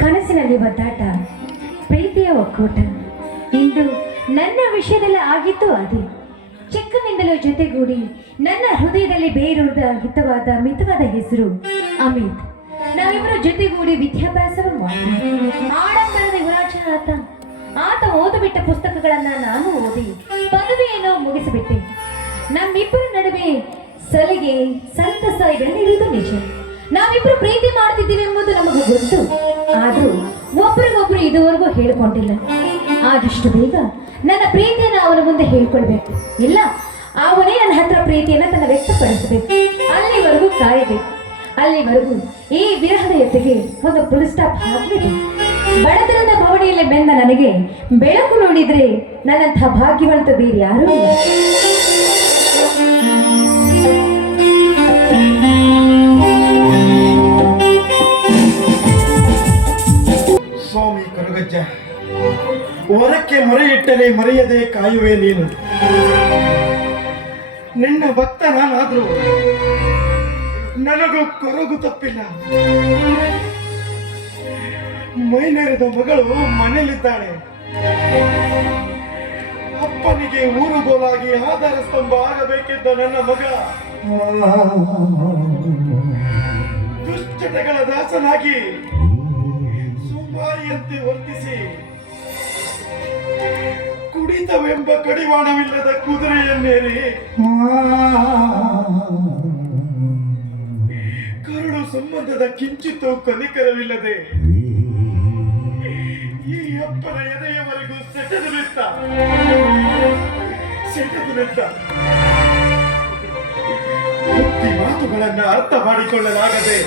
ಕನಸಿನಲ್ಲಿ ಒದ್ದಾಟ, ಪ್ರೀತಿಯ ಒಕ್ಕೂಟ. ಇಂದು ನನ್ನ ವಿಷಯದಲ್ಲಿ ಆಗಿತ್ತು ಅದೇ. ಚಿಕ್ಕನಿಂದಲೂ ಜೊತೆಗೂಡಿ ನನ್ನ ಹೃದಯದಲ್ಲಿ ಬೇರೂರಿದ ಹಿತವಾದ, ಮಿತವಾದ ಹೆಸರು ಅಮಿತ್. ನಾವಿಬ್ಬರು ಜೊತೆಗೂಡಿ ವಿದ್ಯಾಭ್ಯಾಸವೂ ಮಾಡಿ ಆತ. ಆತ ಓದಬಿಟ್ಟ ಪುಸ್ತಕಗಳನ್ನ ನಾನು ಓದಿ ಪದವಿಯನ್ನು ಮುಗಿಸಿಬಿಟ್ಟೆ. ನಮ್ಮಿಬ್ಬರ ನಡುವೆ ಸಲಿಗೆ, ಸಂತಸ ಇವೆಲ್ಲ ಇರುವುದು ನಿಜ. ನಾವಿಬ್ರು ಪ್ರೀತಿ ಮಾಡ್ತಿದ್ದೀವಿ ಎಂಬುದು ನಮಗೆ ಗೊತ್ತು. ಆದ್ರೂ ಒಬ್ರಿಗೊಬ್ರು ಇದುವರೆಗೂ ಹೇಳ್ಕೊಂಡಿಲ್ಲ. ಆದಷ್ಟು ಬೇಗ ನನ್ನ ಪ್ರೀತಿಯನ್ನು ಅವನ ಮುಂದೆ ಹೇಳ್ಕೊಳ್ಬೇಕು. ಇಲ್ಲ, ಅವನೇ ನನ್ನ ಹತ್ರ ಪ್ರೀತಿಯನ್ನು ತನ್ನ ವ್ಯಕ್ತಪಡಿಸಬೇಕು. ಅಲ್ಲಿವರೆಗೂ ಕಾಯಬೇಕು. ಅಲ್ಲಿವರೆಗೂ ಈ ವಿರಹದ ಜೊತೆಗೆ ಒಂದು ಫುಲ್ ಹಾಕಬೇಕು ಬಡತನದ ಭವಣಿಯಲ್ಲಿ ಬೆಂದ ನನಗೆ ಬೆಳಕು ನೋಡಿದ್ರೆ ನನ್ನಂಥ ಭಾಗ್ಯವಂತ ಬೇರೆ ಯಾರೂ ಇಲ್ಲ. ಹೊರಕ್ಕೆ ಮೊರೆಯಿಟ್ಟರೆ ಮರೆಯದೆ ಕಾಯುವೆ ನೀನು. ನಿನ್ನ ಭಕ್ತ ನಾನಾದರೂ ನನಗೂ ಕೊರಗು ತಪ್ಪಿಲ್ಲ. ಮೈನೇರಿದ ಮಗಳು ಮನೆಯಲ್ಲಿದ್ದಾಳೆ ಅಪ್ಪನಿಗೆ ಊರುಗೋಲಾಗಿ ಆಧಾರ ಸ್ತಂಭ ಆಗಬೇಕಿದ್ದ ನನ್ನ ಮಗ. ದುಶ್ಚಟಗಳ ದಾಸನಾಗಿ ಸುಮಾರಿಯಂತೆ ವರ್ತಿಸಿ ಕುಡಿತವೆಂಬ ಕಡಿವಾಣವಿಲ್ಲದ ಕುದುರೆಯನ್ನೇರಿ. ಕರುಳು ಸಂಬಂಧದ ಕಿಂಚಿತ್ತು ಕನಿಕರವಿಲ್ಲದೆ ಈ ಅಪ್ಪನ ಎದೆಯವರೆಗೂ ಸೆಟದು ನಿಂತ ಸೆಟದು ನಿಂತ ಬುದ್ಧಿ ಮಾತುಗಳನ್ನ ಅರ್ಥ ಮಾಡಿಕೊಳ್ಳಲಾಗದೆ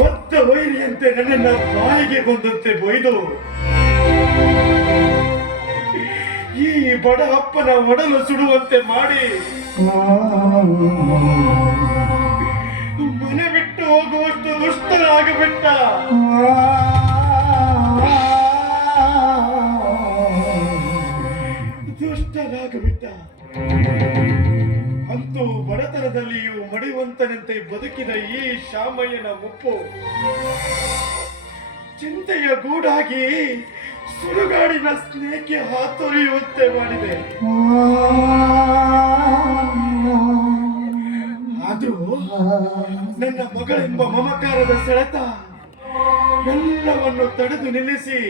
ಬದ್ಧ ವೈರಿಯಂತೆ ನನ್ನನ್ನ ಬಾಯಿಗೆ ಬಂದಂತೆ ಬೊಯ್ದು ಈ ಬಡ ಅಪ್ಪನ ಒಡಲು ಸುಡುವಂತೆ ಮಾಡಿ. ಮನೆ ಬಿಟ್ಟು ಹೋಗುವಷ್ಟು ದುಷ್ಟರಾಗಬಿಟ್ಟ ದುಷ್ಟರಾಗಬಿಟ್ಟ ಅಂತೂ ಬಡತನದಲ್ಲಿಯೂ ಮಡಿವಂತನಂತೆ ಬದುಕಿದ ಈ ಶಾಮಯ್ಯನ ಮುಪ್ಪು. ಚಿಂತೆಯ ಗೂಡಾಗಿ ಸುಡುಗಾಡಿನ ಸ್ನೇಹಕ್ಕೆ ಹಾತೊರೆಯುವಂತೆ ಮಾಡಿದೆ. ಆದರೂ ನನ್ನ ಮಗಳೆಂಬ ಮಮಕಾರದ ಸೆಳೆತ ಎಲ್ಲವನ್ನು ತಡೆದು ನಿಲ್ಲಿಸಿ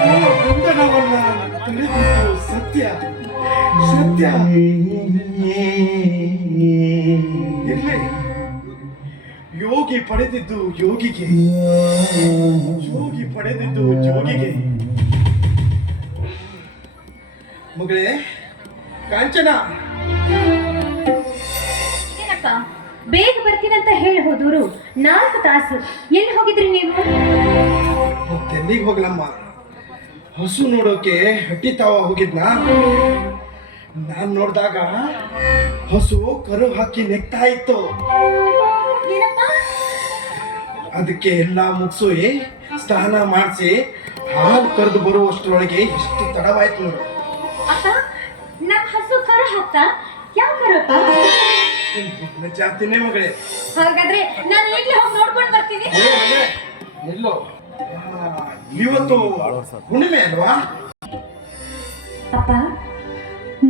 ಆ ಬಂಧನವನ್ನ ತಡೆದಿದ್ದು ಸತ್ಯ. ಸತ್ಯ. ಇರ್ಲಿ. ಯೋಗಿ ಪಡೆದಿದ್ದು ಯೋಗಿಗೆ. ಯೋಗಿ ಪಡೆದಿದ್ದು ಯೋಗಿಗೆ. ಮಗಳೇ ಕಾಂಚನ. ಏನಪ್ಪ ಬೇಗ ಬರ್ತೀನಂತ ಹೇಳಿ ಹೋದವರು ನಾಲ್ಕು ತಾಸು. ಎಲ್ಲಿ ಹೋಗಿದ್ರಿ ನೀವು? ತೆಲ್ಲಿಗೆ ಹೋಗ್ಲಮ್ಮ? ಹಸು ನೋಡೋಕೆ ಹಟ್ಟಿ ತಾವ ಹೋಗಿದ್ನಾ? ನಾನು ನೋಡಿದಾಗ ಹಸು ಕರು ಹಾಕಿ ನೆಕ್ತಾ ಇತ್ತು. ಅದಕ್ಕೆ ಎಲ್ಲ ಮುಗಿಸಿ ಸ್ನಾನ ಮಾಡಿಸಿ ಹಾಲು ಕರೆದು ಬರುವಷ್ಟರೊಳಗೆ ಎಷ್ಟು ತಡವಾಯ್ತು ನೋಡು. ನಮ್ಮ ಹಸು ಕರು ಹತ್ತ? ಯಾವ ಕರಪ್ಪ ಜಾತಿನೇ ಮಗಳೇ. ಹಾಗಾದ್ರೆ ನಾನು ಈಗಲೇ ಹೋಗಿ ನೋಡ್ಕೊಂಡು ಬರ್ತೀನಿ. ಎಲ್ಲೋ? ಇವತ್ತು ಹುಣ್ಣಿಮೆ ಅಲ್ವಾ? ಅಪ್ಪ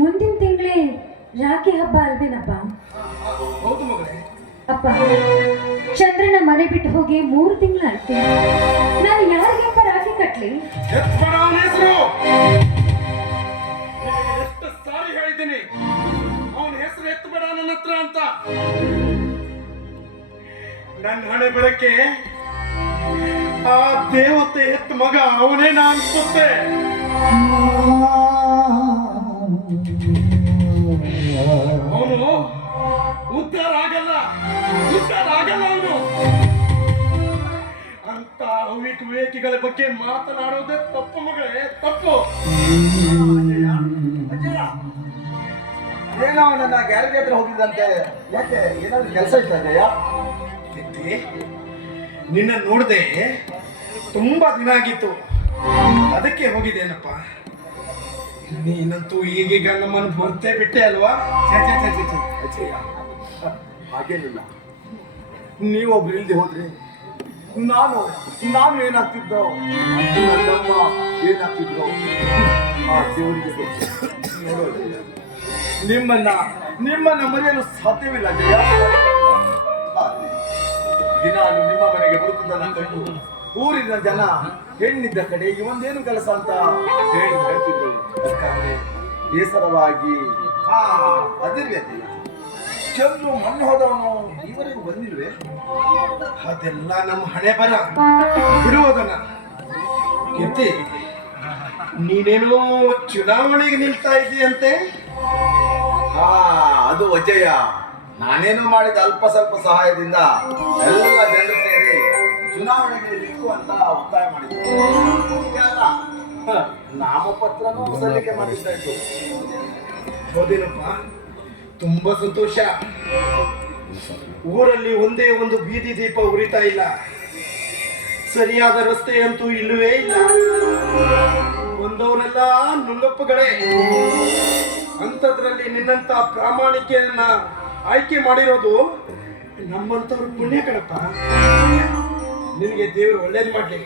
ಮುಂದಿನ ತಿಂಗಳೇ ರಾಖಿ ಹಬ್ಬ ಅಲ್ವೇನಪ್ಪ? ಅಪ್ಪ, ಚಂದ್ರನ ಮನೆ ಬಿಟ್ಟು ಹೋಗಿ ಮೂರು ತಿಂಗಳಾಯ್ತು ನಾನು ಯಾರಿಗೆ ರಾಜಿ ಕಟ್ಲಿ? ಸಾರಿ ಅವನ ಹೆಸರು ನನ್ನ ಅಂತ. ನನ್ನ ಹಣೆ ಬರಕ್ಕೆ ಆ ದೇವತೆ ಎತ್ತ ಮಗ ಅವನೇ ನಾನು ಅನ್ಸುತ್ತೆ. ಅವಿಕ್ ವಿವೇಕಿಗಳ ಬಗ್ಗೆ ಮಾತನಾಡುವುದೇ ತಪ್ಪು ಮಗಳೇ ತಪ್ಪು. ಏನೋ ನನ್ನ ಗ್ಯಾರೇಜ್ ಹತ್ರ ಹೋಗಿದ್ದಂತೆ. ಯಾಕೆ ಏನಾದ್ರು ಕೆಲಸ ಇತ್ತ ಕೀರ್ತಿ, ನಿನ್ನ ನೋಡದೆ ತುಂಬಾ ದಿನ ಆಗಿತ್ತು. ಅದಕ್ಕೆ ಹೋಗಿದ್ದೇನಪ್ಪ? ನೀನಂತೂ ಈಗೀಗ ನಮ್ಮನ್ನು ಮರ್ತೇ ಬಿಟ್ಟೆ ಅಲ್ವಾ. ಹಾಗೇನಿಲ್ಲ. ನೀವೊಬ್ರು ಇಲ್ದೆ ಹೋದ್ರೆ ನಾನು ನಾನು ಏನಾಗ್ತಿದ್ದೋ? ಏನಾಗ್ತಿದ್ರು. ನೋಡು, ನಿಮ್ಮನ್ನ ನಿಮ್ಮನ್ನ ಮರೆಯಲು ಸಾಧ್ಯವಿಲ್ಲ ದಿನಾಲು ನಿಮ್ಮ ಮನೆಗೆ ಬರುತ್ತಿದ್ದನ್ನ ಕಂಡು. ಊರಿನ ಜನ ಹೆಣ್ಣಿದ್ದ ಕಡೆ ಇವಂದೇನು ಕೆಲಸ ಅಂತ ಹೇಳಿ ಹೇಳ್ತಿದ್ರು. ಅದಕ್ಕಾಗಿ ಬೇಸರವಾಗಿ ಆ ಚಂದ್ರು ಮಣ್ಣು ಹೋದವನು, ಈವರೆಗೂ ಬಂದಿಲ್ವೇ? ಅದೆಲ್ಲ ನಮ್ಮ ಹಣೆ ಬರ ಬಿಡುವುದನ್ನ ಕೀರ್ತಿ, ನೀನೇನೋ ಚುನಾವಣೆಗೆ ನಿಲ್ತಾ ಇದೆಯಂತೆ? ಆ ಅದು ಅಜಯ ನಾನೇನು ಮಾಡಿದ ಅಲ್ಪ ಸ್ವಲ್ಪ ಸಹಾಯದಿಂದ ಎಲ್ಲ ಜನರು ಸೇರಿ ಚುನಾವಣೆಗೆ ನಿಲ್ಕು ಅಂತ ಒತ್ತಾಯ ಮಾಡಿದ್ರು ನಾಮಪತ್ರನೂ ಸಲ್ಲಿಕೆ ಮಾಡಿದ್ದಾಯ್ತು ಹೌದೇನಪ್ಪ. ತುಂಬಾ ಸಂತೋಷ. ಊರಲ್ಲಿ ಒಂದೇ ಒಂದು ಬೀದಿ ದೀಪ ಉರಿತಾ ಇಲ್ಲ. ಸರಿಯಾದ ರಸ್ತೆ ಅಂತೂ ಇಲ್ಲವೇ ಇಲ್ಲ. ಬಂದವರೆಲ್ಲ ನುಂಗಪ್ಪಗಳೇ ಅಂಥದ್ರಲ್ಲಿ ನಿನ್ನಂತ ಪ್ರಾಮಾಣಿಕೆಯನ್ನ ಆಯ್ಕೆ ಮಾಡಿರೋದು ನಮ್ಮಂಥವ್ರ ಪುಣ್ಯ ಕಣಪ್ಪ. ನಿನಗೆ ದೇವರು ಒಳ್ಳೇದು ಮಾಡ್ಲಿ.